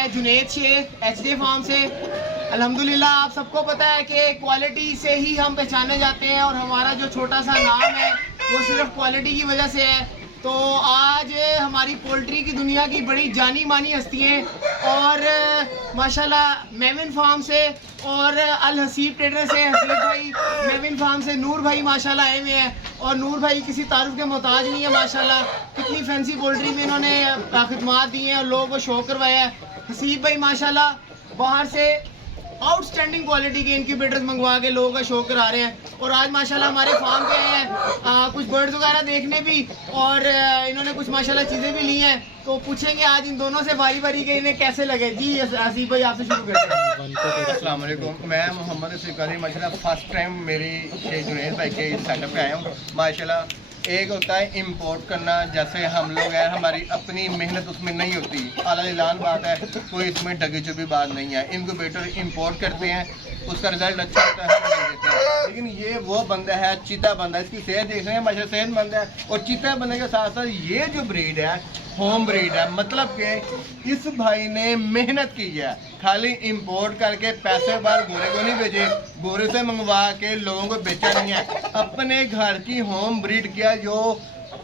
मैं Junaid Sheikh HD farm से। अल्हम्दुलिल्लाह आप सबको पता है कि क्वालिटी से ही हम पहचाने जाते हैं और हमारा जो छोटा सा नाम है वो सिर्फ क्वालिटी की वजह से है। तो आज हमारी पोल्ट्री की दुनिया की बड़ी जानी मानी हस्तियाँ और माशाल्लाह मेविन फार्म से और अल हसीब ट्रेडर से हसीब भाई, मेविन फार्म से नूर भाई माशाल्लाह आए हुए हैं। और नूर भाई किसी तारुफ के मोहताज नहीं है माशाल्लाह, कितनी फैंसी पोल्ट्री में इन्होंने खिदमात दी हैं और लोगों को शो करवाया है। हसीब भाई माशाल्लाह बाहर से आउटस्टैंडिंग क्वालिटी के इनक्यूबेटर्स मंगवा के लोगों का शो करा रहे हैं। और आज माशाल्लाह हमारे फार्म पे आए हैं कुछ बर्ड्स वगैरह देखने भी, और इन्होंने कुछ माशाल्लाह चीज़ें भी ली हैं। तो पूछेंगे आज इन दोनों से बारी बारी के इन्हें कैसे लगे। जी हसीब भाई आपसे शुरू करते हैं। अस्सलाम वालेकुम, मैं मोहम्मद रफीक अली माशाल्लाह फर्स्ट टाइम मेरी शेख जुनैद भाई के सेटअप पे आया हूँ माशाल्लाह। एक होता है इंपोर्ट करना, जैसे हम लोग हैं हमारी अपनी मेहनत उसमें नहीं होती, आला बात है, कोई इसमें डगी चुपी बात नहीं है। इनक्यूबेटर इंपोर्ट करते हैं, उसका रिजल्ट अच्छा होता है, हम दे देते हैं। लेकिन ये वो बंदा है, चीता बंदा, इसकी सेहत देख रहे हैं माशाल्लाह सेहतमंद है। और चीता बंदे के साथ साथ ये जो ब्रीड है होम ब्रीड है, मतलब कि इस भाई ने मेहनत की है, खाली इंपोर्ट करके पैसे बार गोरे को नहीं भेजे, गोरे से मंगवा के लोगों को बेचा नहीं है। अपने घर की होम ब्रीड किया जो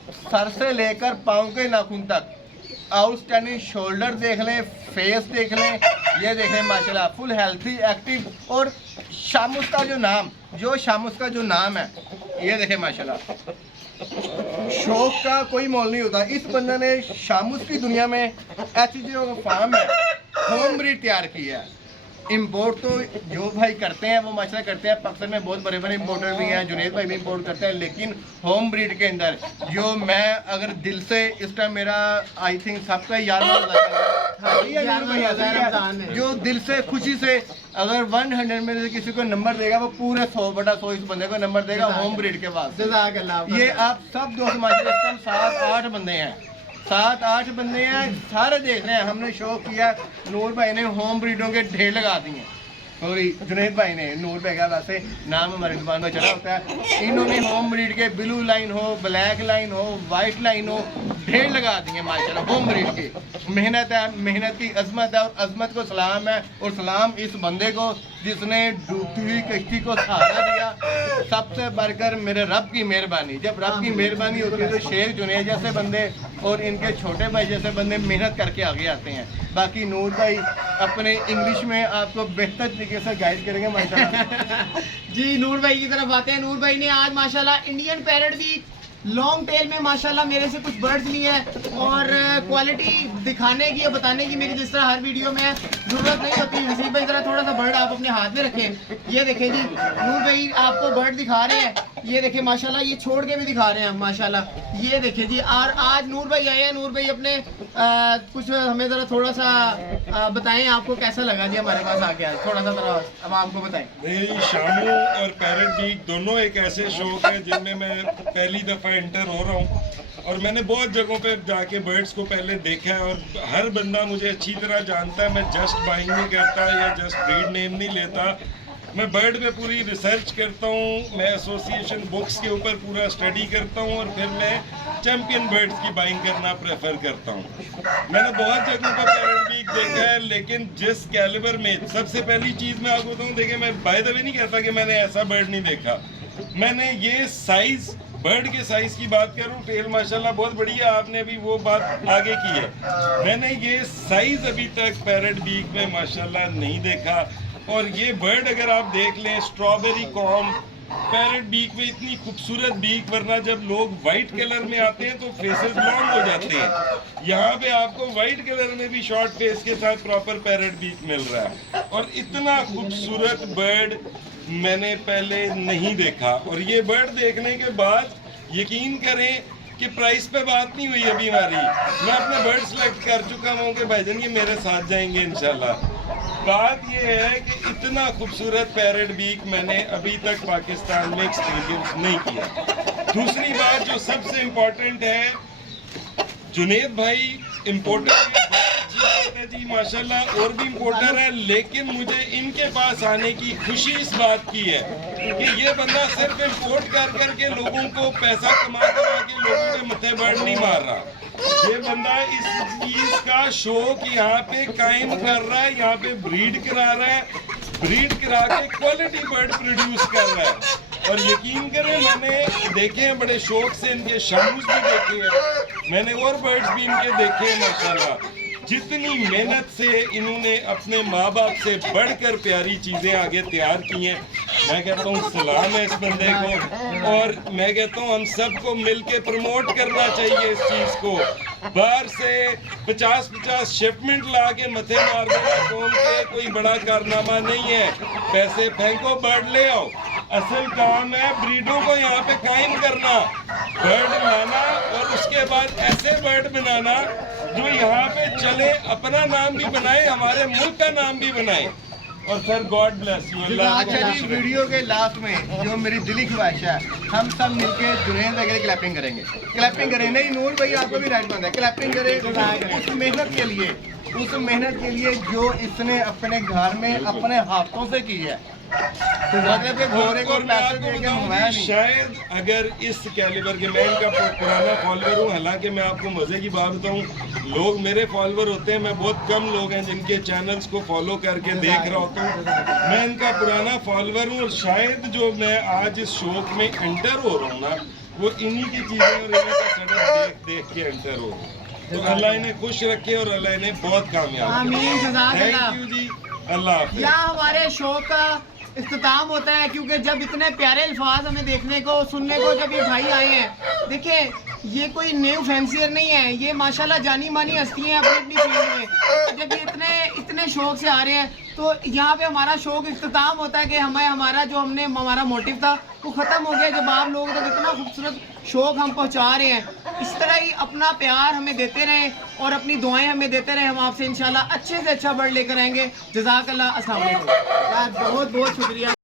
सर से लेकर पाँव के नाखून तक आउटस्टैंडिंग शोल्डर देख लें, फेस देख लें, ये देख लें माशाल्लाह फुल हेल्थी एक्टिव। और शामुस का जो नाम है ये देखें माशाल्लाह, शौक का कोई मोल नहीं होता। इस बंदे ने शामुस की दुनिया में HJ फार्म है होम ब्रीड तैयार की है। इंपोर्ट तो जो भाई करते हैं वो माशाल्लाह करते हैं, पाकिस्तान में बहुत बड़े बड़े इंपोर्टर भी हैं, जुनैद भाई भी इंपोर्ट करते हैं। लेकिन होम ब्रीड के अंदर जो मैं अगर दिल से इस टाइम मेरा आई थिंक सबका जो दिल से खुशी से अगर 100 में से किसी को नंबर देगा वो पूरे 100/100 इस बंदे को नंबर देगा होम ब्रीड के बाद। ये आप सब दोस्त माशाल्लाह 7-8 बंदे हैं, 7-8 बंदे हैं, सारे देख रहे हैं। हमने शो किया, नूर भाई ने होम ब्रीडों के ढेर लगा दिए, सॉरी जुनैद भाई ने, नूर भाई का वैसे नाम हमारी दुकान पर चला होता है। इन्होंने होम ब्रीड के ब्लू लाइन हो, ब्लैक लाइन हो, वाइट लाइन हो, ढेर लगा दिए माशाल्लाह होम ब्रीड के। मेहनत है, मेहनत की अजमत है, और अजमत को सलाम है। और सलाम इस बंदे को जिसने डूबती हुई कश्ती को सहारा दिया। सबसे बढ़कर मेरे रब की मेहरबानी, जब रब की मेहरबानी होती है तो शेख जुनैद जैसे बंदे और इनके छोटे भाई जैसे बंदे मेहनत करके आगे आते हैं। बाकी नूर भाई अपने इंग्लिश में आपको बेहतर तरीके से गाइड करेंगे माशाल्लाह। जी नूर भाई की तरफ आते हैं। नूर भाई ने आज माशाल्लाह Indian parrot week long tail में माशाल्लाह मेरे से कुछ बर्ड्स लिए हैं, और क्वालिटी दिखाने की या बताने की मेरी जिस तरह हर वीडियो में ज़रूरत नहीं होती। हसीब भाई ज़रा थोड़ा सा बर्ड आप अपने हाथ में रखें। ये देखें जी, नूर भाई आपको बर्ड दिखा रहे हैं, ये देखें माशाल्लाह, ये छोड़ के भी दिखा रहे हैं माशाल्लाह। ये देखें जी, और आज नूर भाई आए हैं। नूर भाई अपने कुछ हमें ज़रा थोड़ा सा बताएं आपको कैसा लगा जी हमारे पास आके आज, थोड़ा सा ज़रा अब आपको बताएं। मेरी शामू और पैरेट वीक दोनों एक ऐसे शौक है जिनमें मैं पहली दफ़ा एंटर हो रहा हूँ, और मैंने बहुत जगहों पे जाके बर्ड्स को पहले देखा है, और हर बंदा मुझे अच्छी तरह जानता है। मैं जस्ट बाइंग नहीं करता या जस्ट ब्रीड नेम नहीं लेता, मैं बर्ड पे पूरी रिसर्च करता हूँ, मैं एसोसिएशन बुक्स के ऊपर पूरा स्टडी करता हूँ, और फिर मैं चैम्पियन बर्ड्स की बाइंग करना प्रेफर करता हूँ। मैंने बहुत जगहों पर पैरेट वीक देखा है, लेकिन जिस कैलिबर में, सबसे पहली चीज़ मैं आपको बताऊँ, देखिए मैं बाय द वे नहीं कहता कि मैंने ऐसा बर्ड नहीं देखा, मैंने ये साइज़, बर्ड के साइज की बात करूं, टेल माशाल्लाह बहुत बढ़िया, आपने अभी वो बात आगे की है। मैंने ये साइज अभी तक पैरेट बीक में माशाल्लाह नहीं देखा। और ये बर्ड अगर आप देख लें, स्ट्रॉबेरी कॉम पैरेट बीक में इतनी खूबसूरत बीक, वरना जब लोग वाइट कलर में आते हैं तो फेसेस लॉन्ग हो जाते हैं। यहाँ पे आपको वाइट कलर में भी शॉर्ट फेस के साथ प्रॉपर पैरेट बीक मिल रहा है, और इतना खूबसूरत बर्ड मैंने पहले नहीं देखा। और ये बर्ड देखने के बाद यकीन करें कि प्राइस पे बात नहीं हुई अभी हमारी, मैं अपने बर्ड सेलेक्ट कर चुका हूँ कि भाईजान ये मेरे साथ जाएंगे इंशाल्लाह। बात ये है कि इतना खूबसूरत पैरेट बीक मैंने अभी तक पाकिस्तान में एक्सपीरियंस नहीं किया। दूसरी बात जो सबसे इम्पोर्टेंट है, जुनैद भाई इम्पोर्टर है जी माशाल्लाह, और भी इम्पोर्टर है, लेकिन मुझे इनके पास आने की खुशी इस बात की है कि ये बंदा सिर्फ इम्पोर्ट कर करके लोगों को पैसा कमा के लोगों के मथे बर्ड नहीं मार रहा, ये बंदा इस चीज का शौक यहाँ पे कायम कर रहा है, यहाँ पे ब्रीड करा रहा है, ब्रीड करा के क्वालिटी बर्ड प्रोड्यूस कर रहा है। और यकीन करें मैंने देखे हैं बड़े शौक से, इनके शामूस भी देखे हैं मैंने और बर्ड्स भी इनके देखे हैं माशाल्लाह। जितनी मेहनत से इन्होंने अपने माँ बाप से बढ़कर प्यारी चीज़ें आगे तैयार की हैं, मैं कहता हूँ सलाम है इस बंदे को। और मैं कहता हूँ हम सबको मिलके प्रमोट करना चाहिए इस चीज़ को। बाहर से 50-50 शिपमेंट ला के मथे मार देना कौम के कोई बड़ा कारनामा नहीं है। पैसे फेंको, बर्ड ले आओ। असल काम है ब्रीडों को यहाँ पे कायम करना, बर्ड लाना और उसके बाद ऐसे बर्ड बनाना जो यहाँ पे चले, अपना नाम भी बनाए, हमारे मुल्क का नाम भी बनाए। और सर गॉड ब्लेस यू। अच्छा जी, वीडियो के लास्ट में जो मेरी दिली ख्वाहिश है, हम सब मिलके जुनैद वगैरह क्लैपिंग करेंगे। क्लैपिंग करें, नहीं नूर भाई आपको भी राइट बनता है, क्लैपिंग करें उस मेहनत के लिए, उस मेहनत के लिए जो इसने अपने घर में अपने हाथों से की है। मतलब कि घोड़े को पैसे दे के मंगवाया नहीं। शायद अगर इस कैलिबर के, मैं इनका पुराना फॉलोअर हूँ, हालांकि मैं आपको मजे की बात बताऊँ, लोग मेरे फॉलोअर होते हैं, मैं बहुत कम लोग हैं जिनके चैनल्स को फॉलो करके देख रहा होता हूँ। मैं इनका पुराना फॉलोअर हूँ और शायद जो मैं आज इस शौक में एंटर हो रहा हूँ ना, वो इन्हीं की चीजें और इन्हीं का सेटअप देख के एंटर हो रहा हूँ। तो अल्लाह इन्हें खुश रखे और अल्लाह इन्हें बहुत कामयाब आमीन, जज़ाकल्लाह। थैंक यू जी, अल्लाह हाफ़िज़। यहाँ हमारे शो का इख्तिताम होता है, क्योंकि जब इतने प्यारे अल्फाज हमें देखने को सुनने को जब ये भाई आए हैं, देखिए ये कोई न्यू फैंसियर नहीं है, ये माशाल्लाह जानी मानी हस्ती हैं अपनी अपनी फील्ड में। जब ये इतने शौक से आ रहे हैं तो यहाँ पे हमारा शौक इख्तिताम होता है कि हमारा मोटिव था वो ख़त्म हो गया जब आप लोगों तक इतना खूबसूरत शौक हम पहुँचा रहे हैं। इस तरह ही अपना प्यार हमें देते रहें और अपनी दुआएं हमें देते रहें। हम आपसे इंशाल्लाह अच्छे से अच्छा बर्ड लेकर आएंगे। जज़ाकल्लाह, अस्सलाम वालेकुम। बहुत बहुत शुक्रिया।